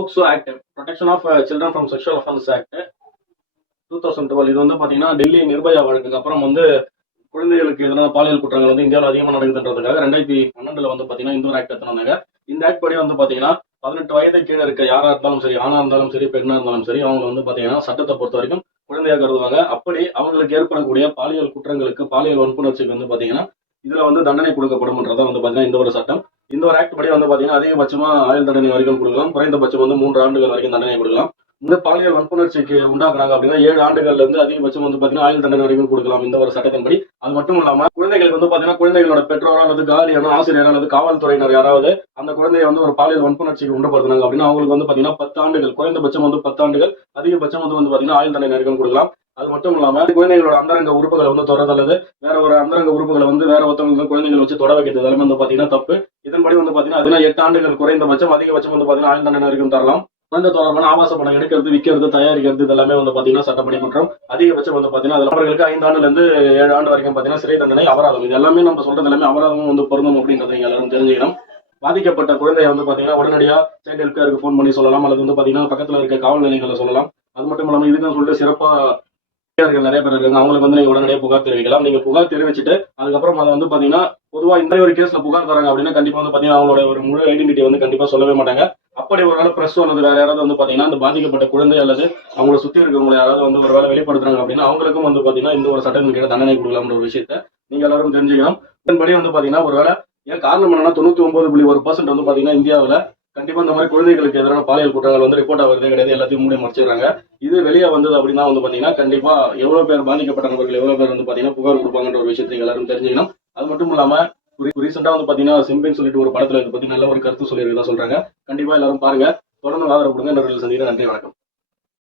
POCSO act protection of children from sexual offences act 2012. இது வந்து பாத்தீங்கன்னா டெல்லி நிர்பயா வழக்குக்கு அப்புறம் வந்து குழந்தைகளுக்கு எதிரான பாலியல் குற்றங்கள் வந்து இந்தியாவில் அதிகமாக நடக்குதுன்றதுக்காக 2012 வந்து பாத்தீங்கன்னா இந்த ஒரு ஆக்ட் எத்தனாங்க. இந்த ஆக்ட் படி வந்து பாத்தீங்கன்னா 18 வயது கீழே இருக்க யாரா இருந்தாலும் சரி, ஆணா இருந்தாலும் சரி, பெண்ணா இருந்தாலும் சரி, அவங்க வந்து பாத்தீங்கன்னா சட்டத்தை பொறுத்த வரைக்கும் குழந்தையாக கருதுவாங்க. அப்படி அவங்களுக்கு ஏற்படக்கூடிய பாலியல் குற்றங்களுக்கு, பாலியல் வன்புணர்ச்சிக்கு வந்து பாத்தீங்கன்னா இதுல வந்து தண்டனை கொடுக்கப்படும்ன்றத வந்து பாத்தீங்கன்னா இந்த ஒரு சட்டம். இந்த ஒரு ஆக்ட் படி வந்து பாத்தீங்கன்னா அதிகபட்சமா ஆயுள் தண்டனை வரைக்கும் கொடுக்கலாம், குறைந்தபட்சம் வந்து 3 ஆண்டுகள் வரைக்கும் தண்டனை கொடுக்கலாம். இந்த பாலியல் வன்புணர்ச்சிக்கு உண்டாக்குறாங்க அப்படின்னா 7 ஆண்டுகள்ல இருந்து அதிகபட்சம் வந்து பாத்தீங்கன்னா ஆயுள் தண்டனை வரைக்கும் கொடுக்கலாம் இந்த ஒரு சட்டத்தின்படி. அது மட்டும் இல்லாம குழந்தைகளுக்கு வந்து பாத்தீங்கன்னா குழந்தைகளோட பெற்றோரோ அல்லது கார்டியனோ, ஆசிரியர் அல்லது காவல்துறையினர் யாராவது அந்த குழந்தையை வந்து ஒரு பாலியல் வன்புணர்ச்சிக்கு உண்டப்படுத்தினாங்க அப்படின்னா அவங்களுக்கு வந்து பாத்தீங்கன்னா 10 ஆண்டுகள், குறைந்தபட்சம் வந்து 10 ஆண்டுகள், அதிகபட்சம் வந்து பாத்தீங்கன்னா ஆயுள் தண்டனை வரைக்கும் கொடுக்கலாம். அது மட்டும் இல்லாம குழந்தைகளோட அந்தரங்க உறுப்புகளை வந்து தொடர்றது அல்லது வேற ஒரு அந்தரங்க உறுப்புகளை வந்து வேற ஒருத்தவங்க குழந்தைகள் வச்சு தொட வைக்கிறது எல்லாமே வந்து பாத்தீங்கன்னா தப்பு. இதன்படி வந்து பாத்தீங்கன்னா 8 ஆண்டுகள் குறைந்தபட்சம், அதிகபட்சம் வந்து பாத்தீங்கன்னா ஆயுள் தண்டனை வரைக்கும் தரலாம். குழந்தை தொடர்பான ஆபாச படம் எடுக்கிறது, விற்கிறது, தயாரிக்கிறது இதெல்லாமே வந்து பாத்தீங்கன்னா சட்டப்படி குற்றம். அதிகபட்சம் வந்து பாத்தீங்கன்னா அதுல அவர்களுக்கு 5 ஆண்டுல இருந்து 7 ஆண்டு வரைக்கும் பாத்தீங்கன்னா சிறை தண்டனை, அபராதம். இது எல்லாமே நம்ம சொல்றது எல்லாமே அபராதமும் வந்து பொருந்தும் அப்படின்றத நீங்க எல்லாரும் தெரிஞ்சுக்கணும். பாதிக்கப்பட்ட குழந்தைய வந்து பாத்தீங்கன்னா உடனடியா சைல்டு ஹெல்ப் கேருக்கு போன் பண்ணி சொல்லலாம், அல்லது வந்து பாத்தீங்கன்னா பக்கத்துல இருக்க காவல் நிலையங்களை சொல்லலாம். அது மட்டும் இல்லாம இதுக்குன்னு சொல்லிட்டு சிறப்பா நிறைய பேர் இருக்காங்க, அவங்களுக்கு வந்து நீங்க உடனடியாக புகார் தெரிவிக்கலாம். நீங்க புகார் தெரிவிச்சுட்டு அதுக்கப்புறம் அதை வந்து பாத்தீங்கன்னா பொதுவா இந்த ஒரு கேஸ்ல புகார் தராங்க அப்படின்னா கண்டிப்பா வந்து பாத்தீங்கன்னா அவங்களோட ஒரு முழு ஐடென்டிட்டி வந்து கண்டிப்பா சொல்லவே மாட்டாங்க. அப்படி ஒரு வேலை பிரஸ் அல்லது வேற யாராவது வந்து பாத்தீங்கன்னா அந்த பாதிக்கப்பட்ட குழந்தை அல்லது அவங்கள சுத்தி இருக்கிறவங்களை யாராவது வந்து ஒரு வேலை வெளிப்படுத்துறாங்க அப்படின்னா அவங்களுக்கும் வந்து பாத்தீங்கன்னா இந்த ஒரு சட்டத்தின் கீழே தண்டனை கொடுக்கலாம்ன்ற ஒரு விஷயத்த நீங்க எல்லாரும் தெரிஞ்சுக்கணும். இதன்படி வந்து பாத்தீங்கன்னா ஒரு வேலை ஏன் காரணம் என்னன்னா 99.1% வந்து பாத்தீங்கன்னா இந்தியாவில் கண்டிப்பா இந்த மாதிரி குழந்தைகளுக்கு எதிரான பாலியல் குற்றங்கள் வந்து ரிப்போர்ட் ஆகுறதே கிடையாது, எல்லாத்தையும் மூடி மறைச்சிடுறாங்க. இது வெளியே வந்தது அப்படின்னா வந்து பாத்தீங்கன்னா கண்டிப்பா எவ்வளவு பேர் பாதிக்கப்பட்ட நபர்கள் எவ்வளவு பேர் வந்து பாத்தீங்கன்னா புகார் கொடுப்பாங்கன்ற ஒரு விஷயத்தை எல்லாரும் தெரிஞ்சுக்கணும். அது மட்டும் இல்லாம ரீசெண்டா வந்து பாத்தீங்கன்னா சிம்பின்னு சொல்லிட்டு ஒரு படத்துல இதை பத்தி நல்ல ஒரு கருத்து சொல்லியிருக்கதா சொல்றாங்க. கண்டிப்பா எல்லாரும் பாருங்க, தொடர்ந்து ஆதரவு கொடுங்க. சந்திக்கிறேன். நன்றி, வணக்கம்.